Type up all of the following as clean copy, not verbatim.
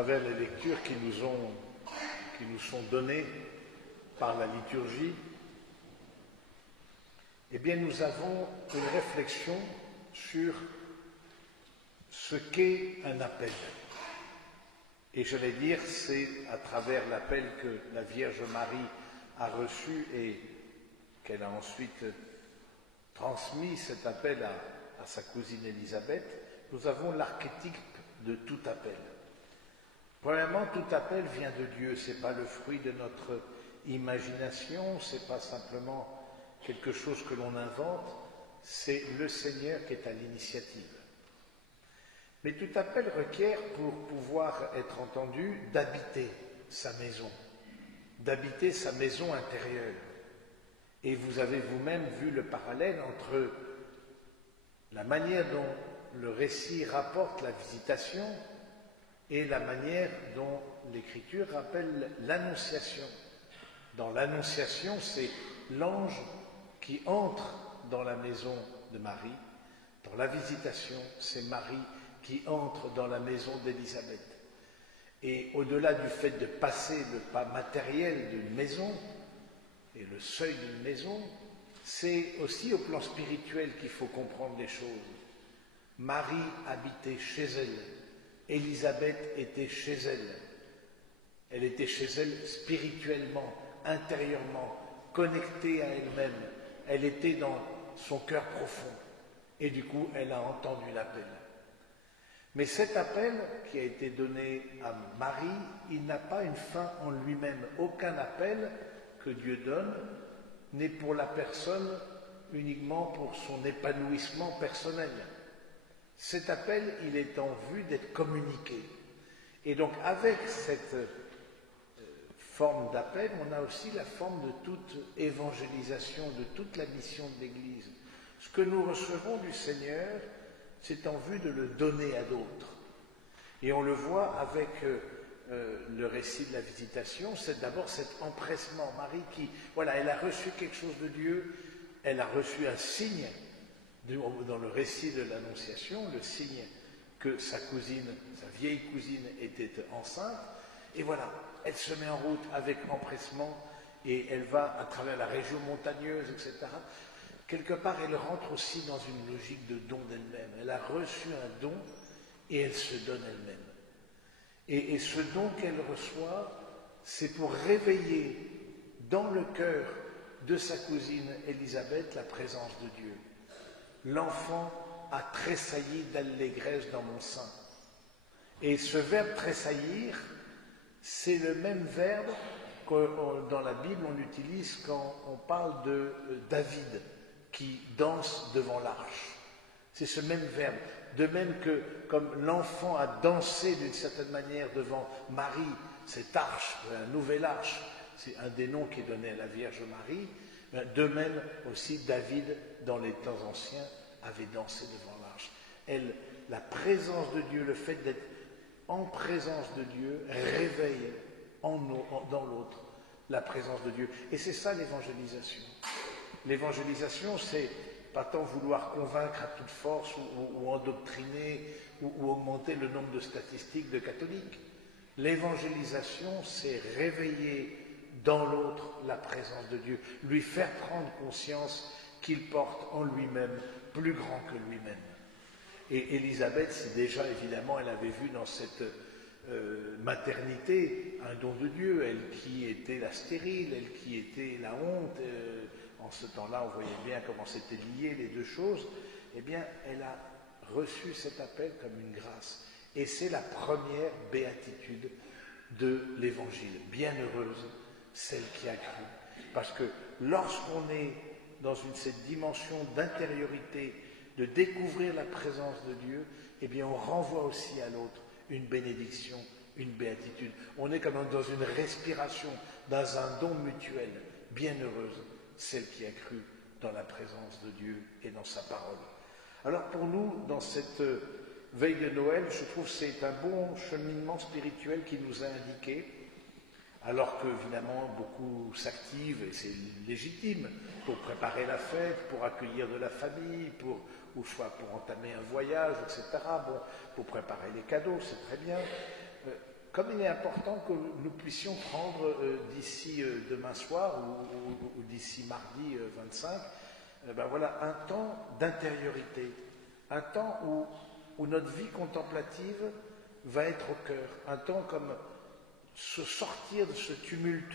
travers les lectures qui nous sont données par la liturgie, eh bien nous avons une réflexion sur ce qu'est un appel. Et j'allais dire, c'est à travers l'appel que la Vierge Marie a reçu et qu'elle a ensuite transmis cet appel à sa cousine Élisabeth, nous avons l'archétype de tout appel. Premièrement, tout appel vient de Dieu, ce n'est pas le fruit de notre imagination, ce n'est pas simplement quelque chose que l'on invente, c'est le Seigneur qui est à l'initiative. Mais tout appel requiert, pour pouvoir être entendu, d'habiter sa maison intérieure. Et vous avez vous-même vu le parallèle entre la manière dont le récit rapporte la visitation et la manière dont l'Écriture rappelle l'Annonciation. Dans l'Annonciation, c'est l'ange qui entre dans la maison de Marie. Dans la visitation, c'est Marie qui entre dans la maison d'Élisabeth. Et au-delà du fait de passer le pas matériel d'une maison et le seuil d'une maison, c'est aussi au plan spirituel qu'il faut comprendre les choses. Marie habitait chez elle, Élisabeth était chez elle. Elle était chez elle spirituellement, intérieurement, connectée à elle-même. Elle était dans son cœur profond. Et du coup, elle a entendu l'appel. Mais cet appel qui a été donné à Marie, il n'a pas une fin en lui-même. Aucun appel que Dieu donne n'est pour la personne uniquement pour son épanouissement personnel. Cet appel, il est en vue d'être communiqué. Et donc, avec cette forme d'appel, on a aussi la forme de toute évangélisation, de toute la mission de l'Église. Ce que nous recevons du Seigneur, c'est en vue de le donner à d'autres. Et on le voit avec le récit de la visitation, c'est d'abord cet empressement. Marie qui, voilà, elle a reçu quelque chose de Dieu, elle a reçu un signe dans le récit de l'Annonciation, le signe que sa cousine, sa vieille cousine était enceinte, et voilà, elle se met en route avec empressement et elle va à travers la région montagneuse, etc. Quelque part, elle rentre aussi dans une logique de don d'elle-même. Elle a reçu un don et elle se donne elle-même. Et ce don qu'elle reçoit, c'est pour réveiller dans le cœur de sa cousine Élisabeth la présence de Dieu. L'enfant a tressailli d'allégresse dans mon sein. Et ce verbe tressaillir, c'est le même verbe que dans la Bible on utilise quand on parle de David qui danse devant l'arche. C'est ce même verbe. De même que comme l'enfant a dansé d'une certaine manière devant Marie, cette arche, la nouvelle arche, c'est un des noms qui est donné à la Vierge Marie, de même aussi David, dans les temps anciens, avait dansé devant l'arche. La présence de Dieu, le fait d'être en présence de Dieu, réveille dans l'autre la présence de Dieu. Et c'est ça l'évangélisation. L'évangélisation, c'est pas tant vouloir convaincre à toute force ou endoctriner ou augmenter le nombre de statistiques de catholiques. L'évangélisation, c'est réveiller dans l'autre la présence de Dieu, lui faire prendre conscience qu'il porte en lui-même plus grand que lui-même. Et Élisabeth, c'est déjà évidemment, elle avait vu dans cette maternité un don de Dieu, elle qui était la stérile, elle qui était la honte. En ce temps-là, on voyait bien comment c'était lié les deux choses. Eh bien, elle a reçu cet appel comme une grâce. Et c'est la première béatitude de l'Évangile. Bienheureuse celle qui a cru. Parce que lorsqu'on est dans cette dimension d'intériorité, de découvrir la présence de Dieu, eh bien on renvoie aussi à l'autre une bénédiction, une béatitude. On est comme dans une respiration, dans un don mutuel. Bienheureuse celle qui a cru dans la présence de Dieu et dans sa parole. Alors pour nous, dans cette veille de Noël, je trouve que c'est un bon cheminement spirituel qui nous a indiqué, alors que évidemment beaucoup s'activent, et c'est légitime, pour préparer la fête, pour accueillir de la famille, ou soit pour entamer un voyage, etc., pour préparer les cadeaux, c'est très bien. comme il est important que nous puissions prendre d'ici demain soir ou d'ici mardi 25, ben voilà, un temps d'intériorité, un temps où notre vie contemplative va être au cœur, un temps comme se sortir de ce tumulte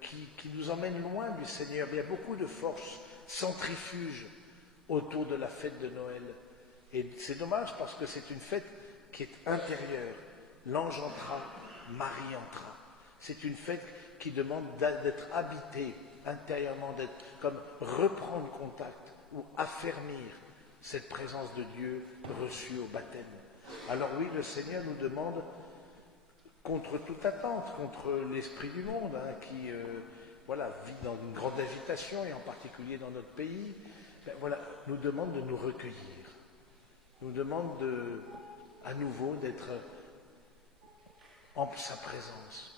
qui nous emmène loin du Seigneur. Il y a beaucoup de forces centrifuges autour de la fête de Noël. Et c'est dommage parce que c'est une fête qui est intérieure. L'ange entra, Marie entra. C'est une fête qui demande d'être habitée intérieurement, d'être comme reprendre contact ou affermir cette présence de Dieu reçue au baptême. Alors oui, le Seigneur nous demande, contre toute attente, contre l'esprit du monde, qui vit dans une grande agitation, et en particulier dans notre pays, nous demande de nous recueillir, nous demande à nouveau d'être en sa présence,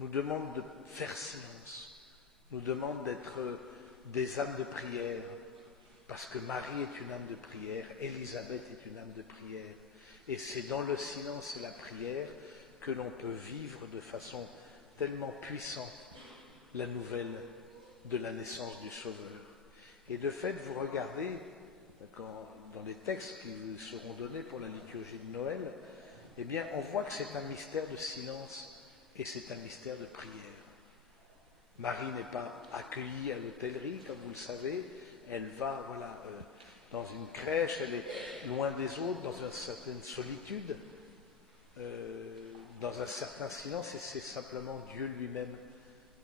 nous demande de faire silence, nous demande d'être des âmes de prière, parce que Marie est une âme de prière, Élisabeth est une âme de prière, et c'est dans le silence et la prière que l'on peut vivre de façon tellement puissante la nouvelle de la naissance du Sauveur. Et de fait, vous regardez, dans les textes qui vous seront donnés pour la liturgie de Noël, eh bien, on voit que c'est un mystère de silence et c'est un mystère de prière. Marie n'est pas accueillie à l'hôtellerie, comme vous le savez, elle va, dans une crèche, elle est loin des autres, dans une certaine solitude, dans un certain silence, et c'est simplement Dieu lui-même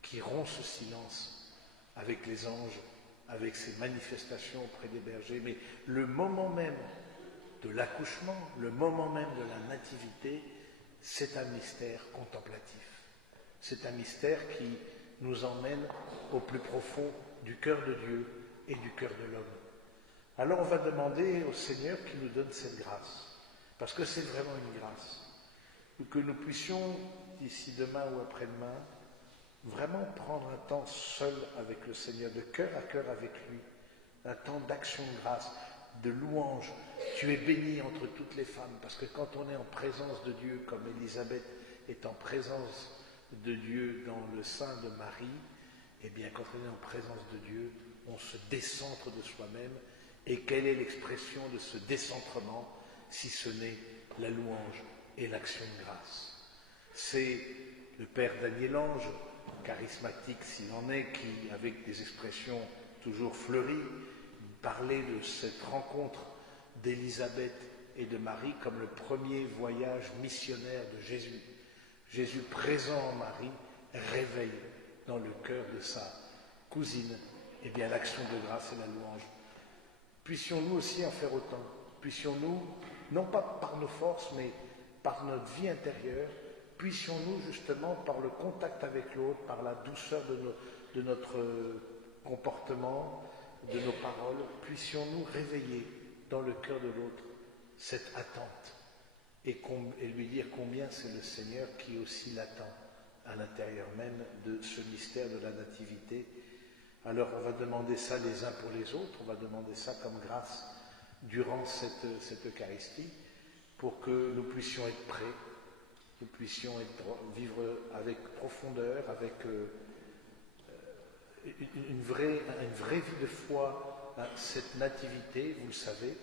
qui rompt ce silence avec les anges, avec ses manifestations auprès des bergers. Mais le moment même de l'accouchement, le moment même de la nativité, c'est un mystère contemplatif. C'est un mystère qui nous emmène au plus profond du cœur de Dieu et du cœur de l'homme. Alors on va demander au Seigneur qu'il nous donne cette grâce, parce que c'est vraiment une grâce, que nous puissions, d'ici demain ou après-demain, vraiment prendre un temps seul avec le Seigneur, de cœur à cœur avec lui, un temps d'action de grâce, de louange. Tu es bénie entre toutes les femmes, parce que quand on est en présence de Dieu, comme Élisabeth est en présence de Dieu dans le sein de Marie, eh bien quand on est en présence de Dieu, on se décentre de soi-même. Et quelle est l'expression de ce décentrement, si ce n'est la louange et l'action de grâce? C'est le père Daniel Ange, charismatique s'il en est, qui, avec des expressions toujours fleuries, parlait de cette rencontre d'Élisabeth et de Marie comme le premier voyage missionnaire de Jésus. Jésus présent en Marie réveille dans le cœur de sa cousine l'action de grâce et la louange. Puissions-nous aussi en faire autant. Puissions-nous, non pas par nos forces, mais par notre vie intérieure, puissions-nous justement, par le contact avec l'autre, par la douceur de notre comportement, de nos paroles, puissions-nous réveiller dans le cœur de l'autre cette attente et lui dire combien c'est le Seigneur qui aussi l'attend à l'intérieur même de ce mystère de la nativité. Alors on va demander ça les uns pour les autres, on va demander ça comme grâce durant cette Eucharistie, pour que nous puissions être prêts, nous puissions vivre avec profondeur, avec une vraie vie de foi, cette nativité. Vous le savez,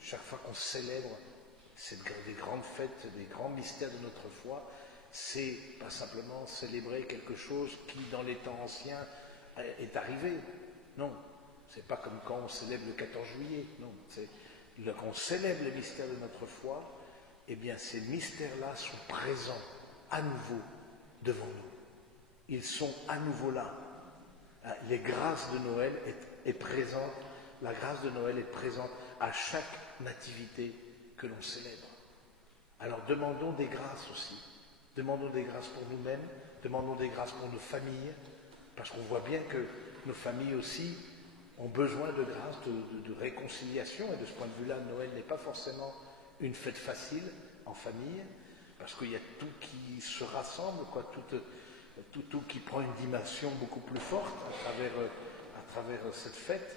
chaque fois qu'on célèbre des grandes fêtes, des grands mystères de notre foi, c'est pas simplement célébrer quelque chose qui, dans les temps anciens, est arrivé. Non, c'est pas comme quand on célèbre le 14 juillet. Non, quand on célèbre les mystères de notre foi, eh bien ces mystères-là sont présents à nouveau devant nous. Ils sont à nouveau là. Les grâces de Noël est présente, la grâce de Noël est présente à chaque nativité que l'on célèbre. Alors demandons des grâces aussi. Demandons des grâces pour nous-mêmes, demandons des grâces pour nos familles, parce qu'on voit bien que nos familles aussi ont besoin de grâce, de réconciliation, et de ce point de vue-là, Noël n'est pas forcément une fête facile en famille, parce qu'il y a tout qui se rassemble, tout qui prend une dimension beaucoup plus forte à travers cette fête.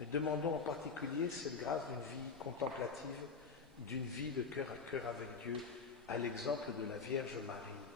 Mais demandons en particulier cette grâce d'une vie contemplative, d'une vie de cœur à cœur avec Dieu, à l'exemple de la Vierge Marie.